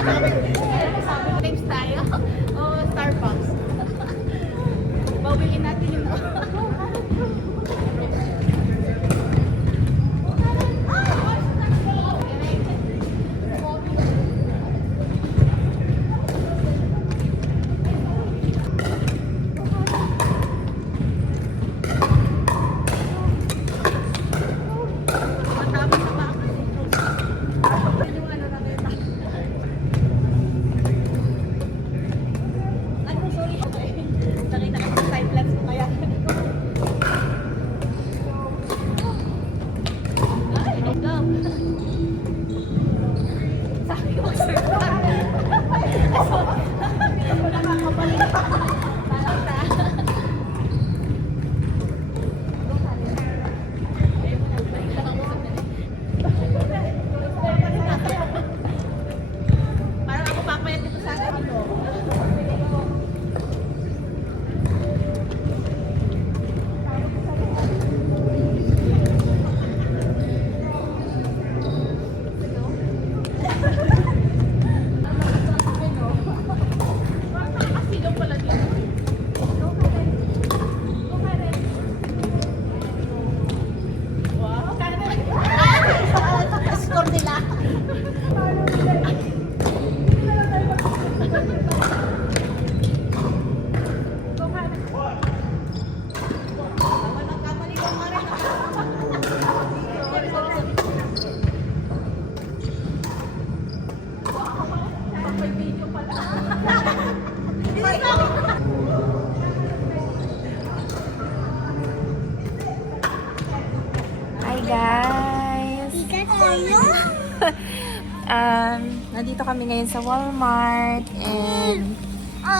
Names tayo. Oh, Starbucks. Bawiin natin yung... Parang ako papayat dito sa akin. Score nila. Hi guys! Nandito kami ngayon sa Walmart and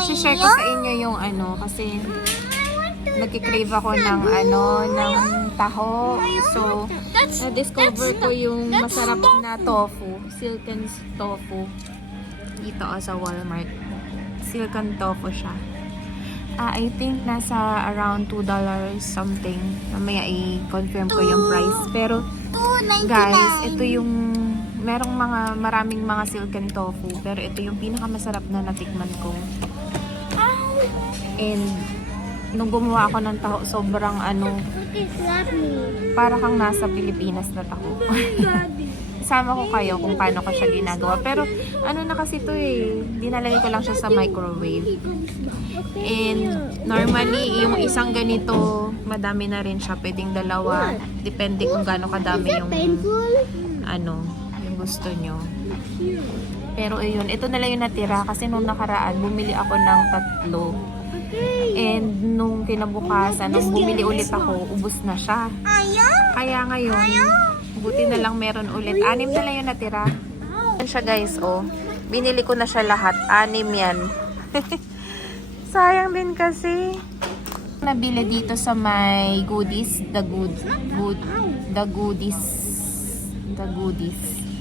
share ko sa inyo yung ano kasi nagki-crave ako ng ng taho. So, na-discover ko yung masarap na tofu, silken tofu dito sa Walmart. Silken tofu siya. I think nasa around $2 something. Mamaya i-confirm ko yung price. Pero guys, ito yung maraming mga silken tofu. Pero ito yung pinakamasarap na natikman ko. And nung gumawa ako ng taho, sobrang para kang nasa Pilipinas na taho. Sama ko kayo kung paano ko siya ginagawa. Pero na kasi to dinalagay ko lang siya sa microwave. And normally, yung isang ganito, madami na rin siya. Pwedeng dalawa. Depende kung gaano kadami yung yung gusto nyo. Pero ayun, ito na lang yung natira. Kasi nung nakaraan, bumili ako ng 3. And nung kinabukasan, nung bumili ulit ako, ubos na siya. Kaya ngayon, buti na lang meron ulit. 6 na lang yung natira. Yan siya guys, binili ko na siya lahat. 6 yan. Sayang din kasi. Nabili dito sa my goodies. The goodies.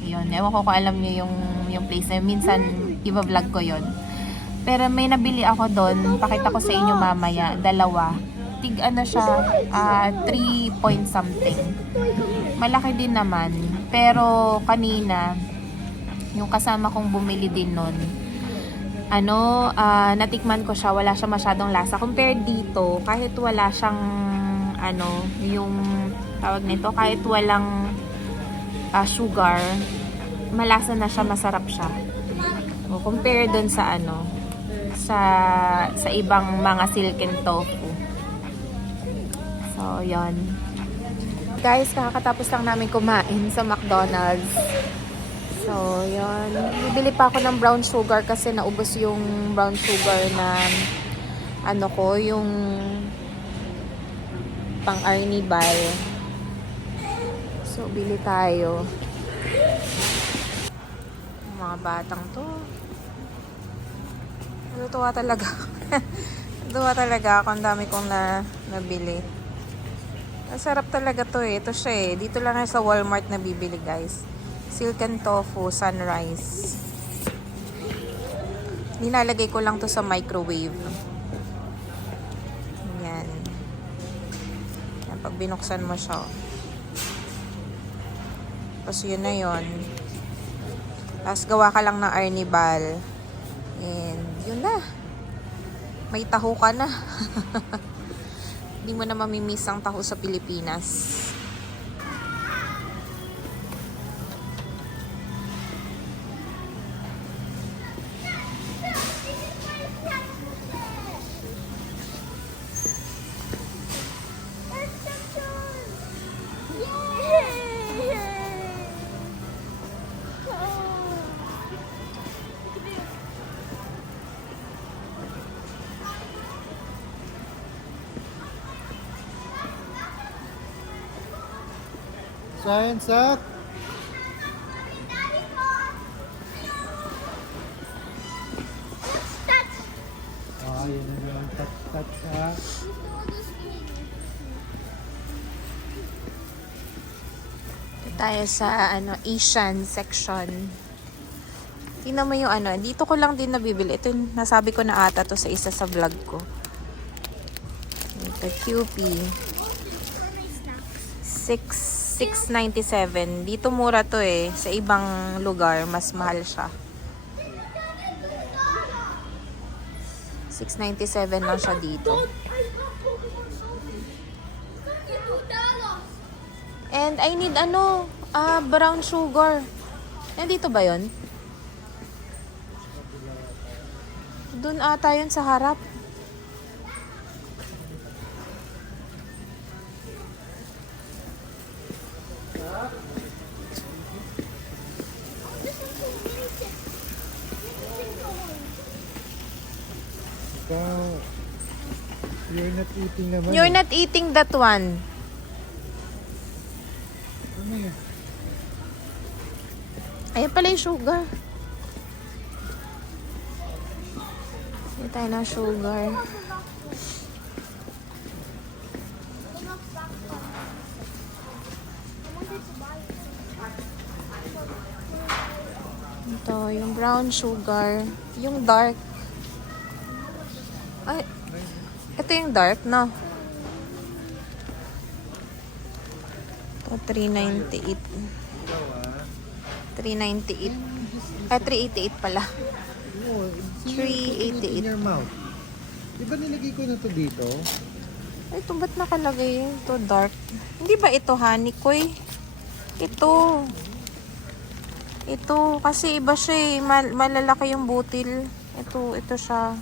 Yun. Ewan ko kung alam nyo yung place na yun. Minsan, i-vlog ko yun. Pero may nabili ako doon. Pakita ko sa inyo mamaya. 2. Tig siya, 3 point something. Malaki din naman. Pero kanina, yung kasama kong bumili din nun, natikman ko siya, wala siya masyadong lasa. Compared dito, kahit wala siyang, yung tawag nito, kahit walang sugar, malasa na siya, masarap siya. Compare dun sa sa ibang mga silken tofu. So, yon. Guys, kakatapos lang namin kumain sa McDonald's. So, yun. Bibili pa ako ng brown sugar kasi naubos yung brown sugar na yung pang Arnibal. So, bili tayo. Mga batang to. Natutuwa talaga. Natutuwa talaga ako. Ang dami kong nabili. Masarap talaga to Ito siya Dito lang sa Walmart na bibili guys. Silken tofu sunrise. Nilalagay ko lang to sa microwave. Yan. Pag binuksan mo siya. Tapos yun na yun. Tapos gawa ka lang ng arnibal. And yun na. May taho ka na. Hindi mo na mamimiss ang taho sa Pilipinas. Science up. Ah, yun na yung touch ha. Ito tayo sa Asian section. Tingnan mo yung dito ko lang din nabibili. Ito yung nasabi ko na ata to sa isa sa vlog ko. Ito, QP. 697. Dito mura to eh. Sa ibang lugar, mas mahal siya. 697 lang siya dito. And I need brown sugar. Nandito ba yon? Doon ata yun sa harap. Ikaw, you're not eating naman. You're not eating that one. Ano yan? Ayan pala yung sugar. Hindi tayo ng sugar. Ito, yung brown sugar. Yung dark. Ay, ito yung dark, no? Ito, 398. 398. 388 pala. No, 388. in your mouth. Di ba nilagay ko na to dito? Ay, ito ba't nakalagay? Ito dark. Hindi ba ito honey koy? Ito. Ito. Kasi iba siya eh. Malalaki yung butil. Ito siya.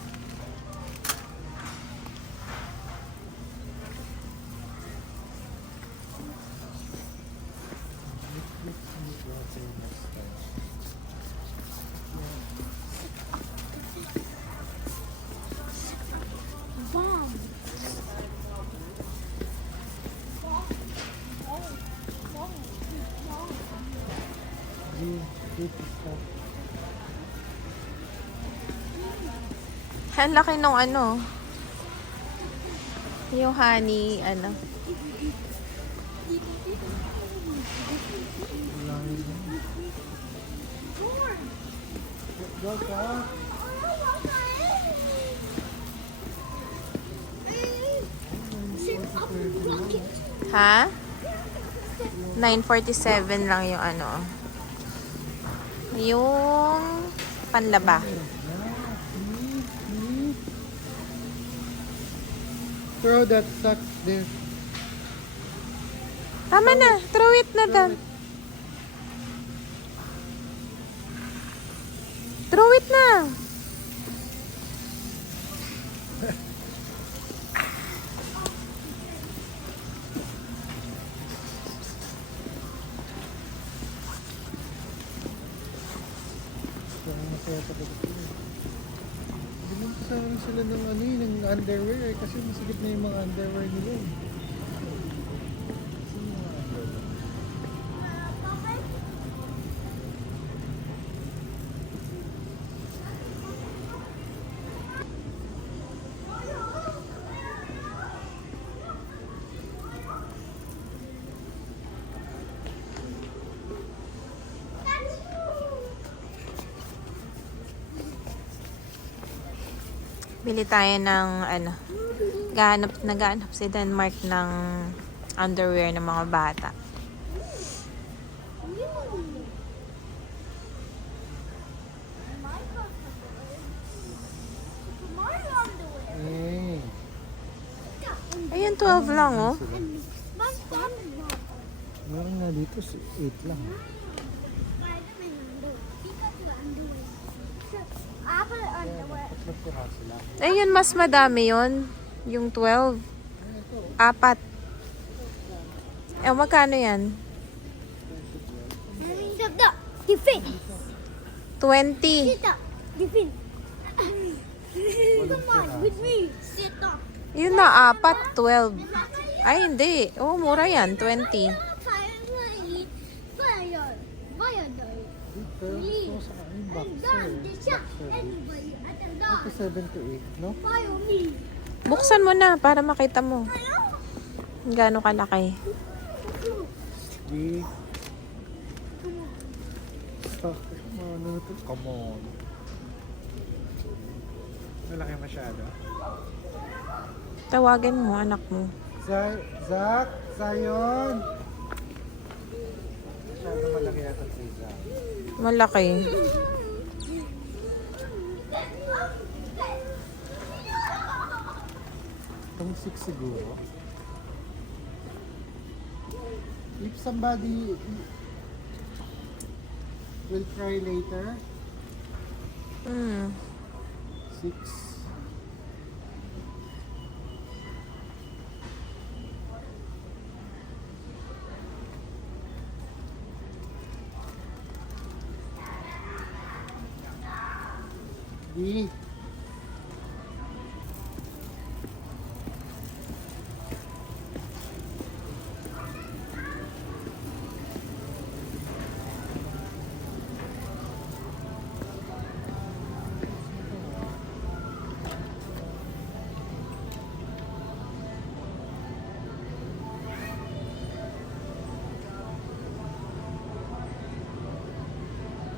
Ang laki nung yung honey, Ha? 947 lang yung yung panlaba. Throw that sack there. Tama na. Throw it na doon. Throw it na. Bigyan ko sana sila ng ng underwear kasi masigit na yung mga underwear nila. Kasi yung mga underwear. Bili tayo ng naghahanap si Denmark ng underwear ng mga bata. Ayun, 12 lang, oh. Meron nga dito, 8 lang. Tatlong piraso lang. Ayun, mas madami yon. Yung 12. 4. Eh, magkano yan? 20. Yun na, 4, 12. Ay, hindi. Oh, mura yan, 20. Dito, ito sa akin, boxer. Ito 7 to 8, no? Buksan mo na para makita mo. Gaano kalaki. Big. Ano ito? Come on. Malaki masyado. Tawagan mo, anak mo. Zach, Zion. Masyado malaki yata si Zach. Malaki. Itong 6 siguro. If somebody will try later, 6. D.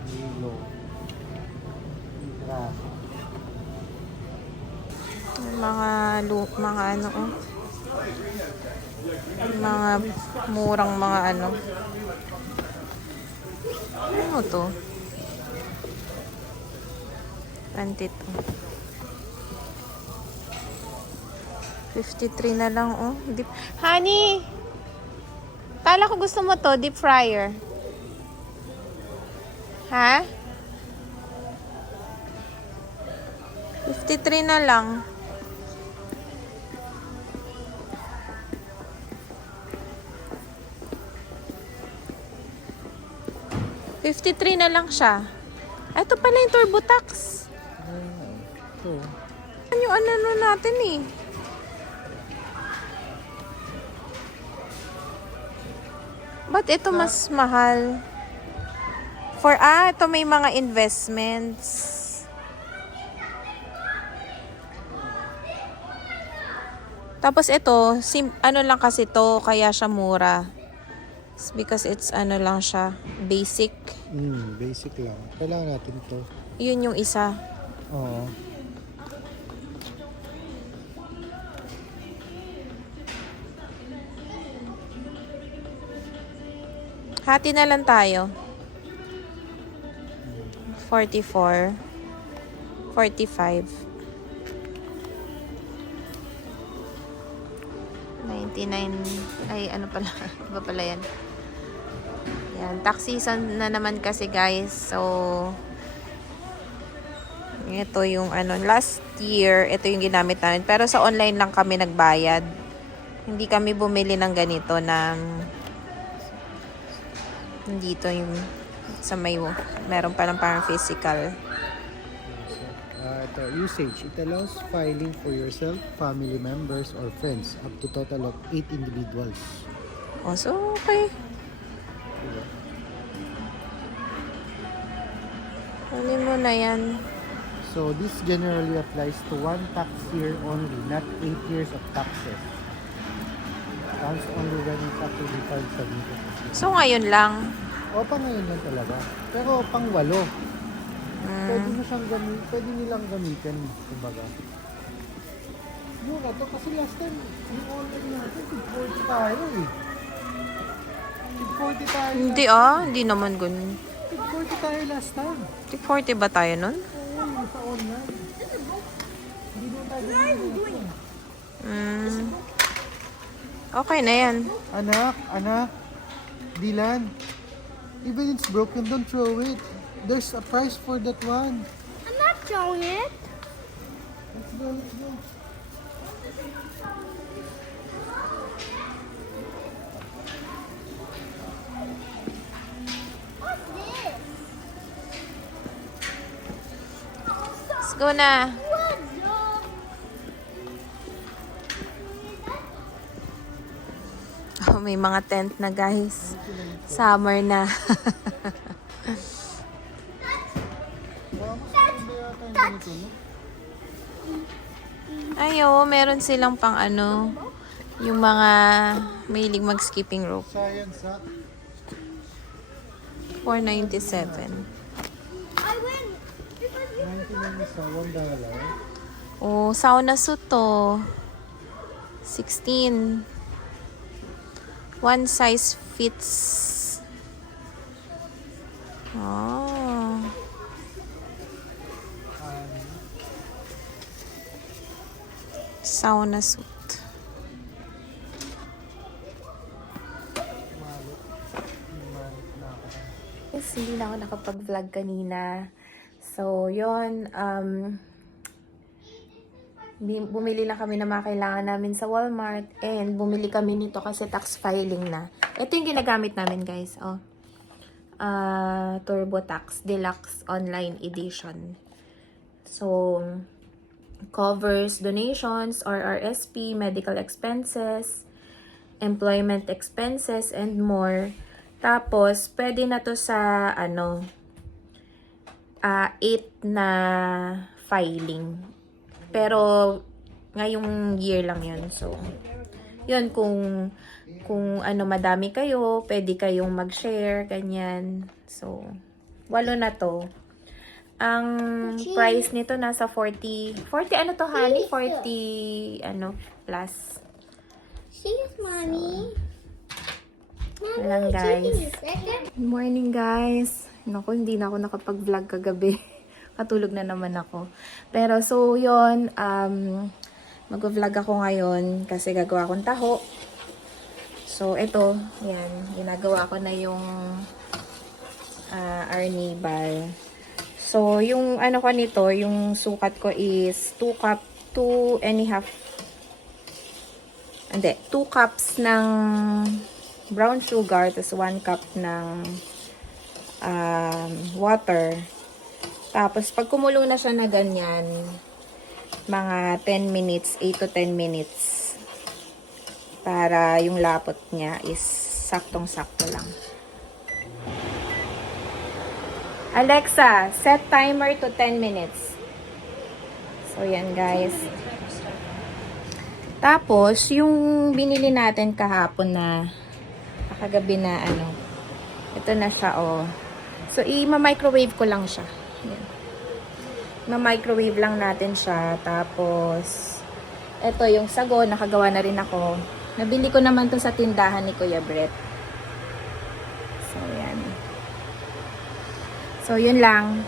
Lilo. Libra. Mga ano, oh. Mga murang mga ano. Ano to? 22. 53 na lang, oh. Honey! Kala ko gusto mo to, deep fryer. Ha? 53 na lang. $53 na lang siya. Ito pala yung TurboTax. Ito. Ano yung ano natin eh. Ba't ito mas mahal? Ito may mga investments. Tapos ito, ano lang kasi to, kaya siya mura. It's because it's ano lang siya, basic. Basic lang. Kailangan natin to. Yun yung isa. Oo. Hati na lang tayo. 44. 45. 99. Ay, ano pala. Iba pala yan. Yan. Tax season na naman kasi, guys. So, ito yung ano. Last year, ito yung ginamit namin. Pero sa online lang kami nagbayad. Hindi kami bumili ng ganito ng dito yung sa may meron pa lang parang physical. Ito, usage. It allows filing for yourself, family members, or friends up to total of 8 individuals. Oh, so okay. Diba? Kunin mo na yan. So, this generally applies to one tax year only, not 8 years of taxes. Counts only when it's actually filed sa dito. So ngayon lang. O, pang ngayon lang talaga. Pero pang 8. Pwede mo siyang pwede nilang gamitin, kumbaga. Mura to kasi last time, yung online natin, 40 tayo eh. 40 tayo. Hindi naman ganun. 40 tayo last time. 40 ba tayo nun? Oo, yung sa online. Hindi mo tayo ganun. Okay na yan. Anak. Dylan. Even it's broken, don't throw it. There's a price for that one. I'm not throwing it. Let's go. What's this? Let's go na. What's Oh, may mga tent na guys. Summer na. Ayo, meron silang pang ano, yung mga mahilig mag-skipping rope. Science, ha? 497. I win. Because you 99 is $1. Oh, sauna suit to. 16. One size fits. Oh. Sauna suit. Yes, hindi na ako nakapag-vlog kanina. So, yun. Bumili na kami ng mga kailangan namin sa Walmart. And bumili kami nito kasi tax filing na. Ito yung ginagamit namin, guys. Oh. TurboTax Deluxe Online Edition. So, covers donations or RSP, medical expenses, employment expenses, and more. Tapos, pwede na to sa, 8 na filing. Pero, ngayong year lang yun. So, yun, kung madami kayo, pwede kayong mag-share, ganyan. So, 8 na to. Ang price nito nasa 40 ano to, honey? 40, plus. Cheers, Mommy. Mommy, Lang, guys. taking a second. Good morning, guys. Naku, hindi na ako nakapag-vlog kagabi. Katulog na naman ako. Pero, so, yun. Mag-vlog ako ngayon kasi gagawa akong taho. So, ito. Yan. Ginagawa ko na yung Arnie bar. So, yung ano ko nito, yung sukat ko is 2 cups ng brown sugar, tapos 1 cup ng water. Tapos, pag kumulo na siya na ganyan, mga 10 minutes, 8 to 10 minutes, para yung lapot niya is saktong-sakto lang. Alexa, set timer to 10 minutes. So, yan guys. Tapos, yung binili natin kahapon na kagabi na ito na siya, oh. So, i-microwave ko lang siya. Yan. Ma-microwave lang natin siya. Tapos, ito yung sago, nakagawa na rin ako. Nabili ko naman to sa tindahan ni Kuya Brett. So, yan. So, yun lang.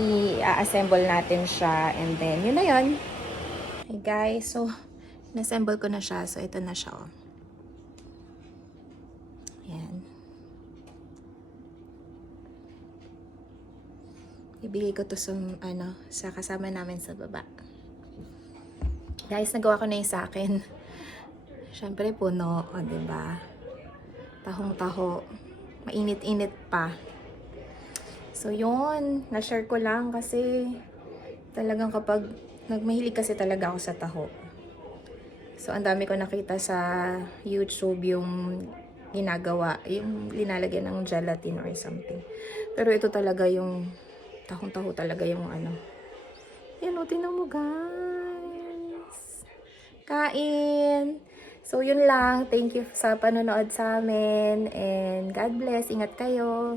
I-assemble natin siya. And then, yun na yun. Hey guys, so, na-assemble ko na siya. So, ito na siya, oh. Yan. Ibigay ko to sa kasama namin sa baba. Guys, nagawa ko na yung sa akin. Siyempre, puno, o, diba? Tahong-taho. Mainit-init pa. So, yun. Na-share ko lang kasi talagang kapag nagmahilig kasi talaga ako sa taho. So, ang dami ko nakita sa YouTube yung ginagawa, yung linalagyan ng gelatin or something. Pero ito talaga yung tahong-taho talaga yung Yan o, tinan mo guys. Kain! So, yun lang. Thank you sa panonood sa amin. And God bless. Ingat kayo.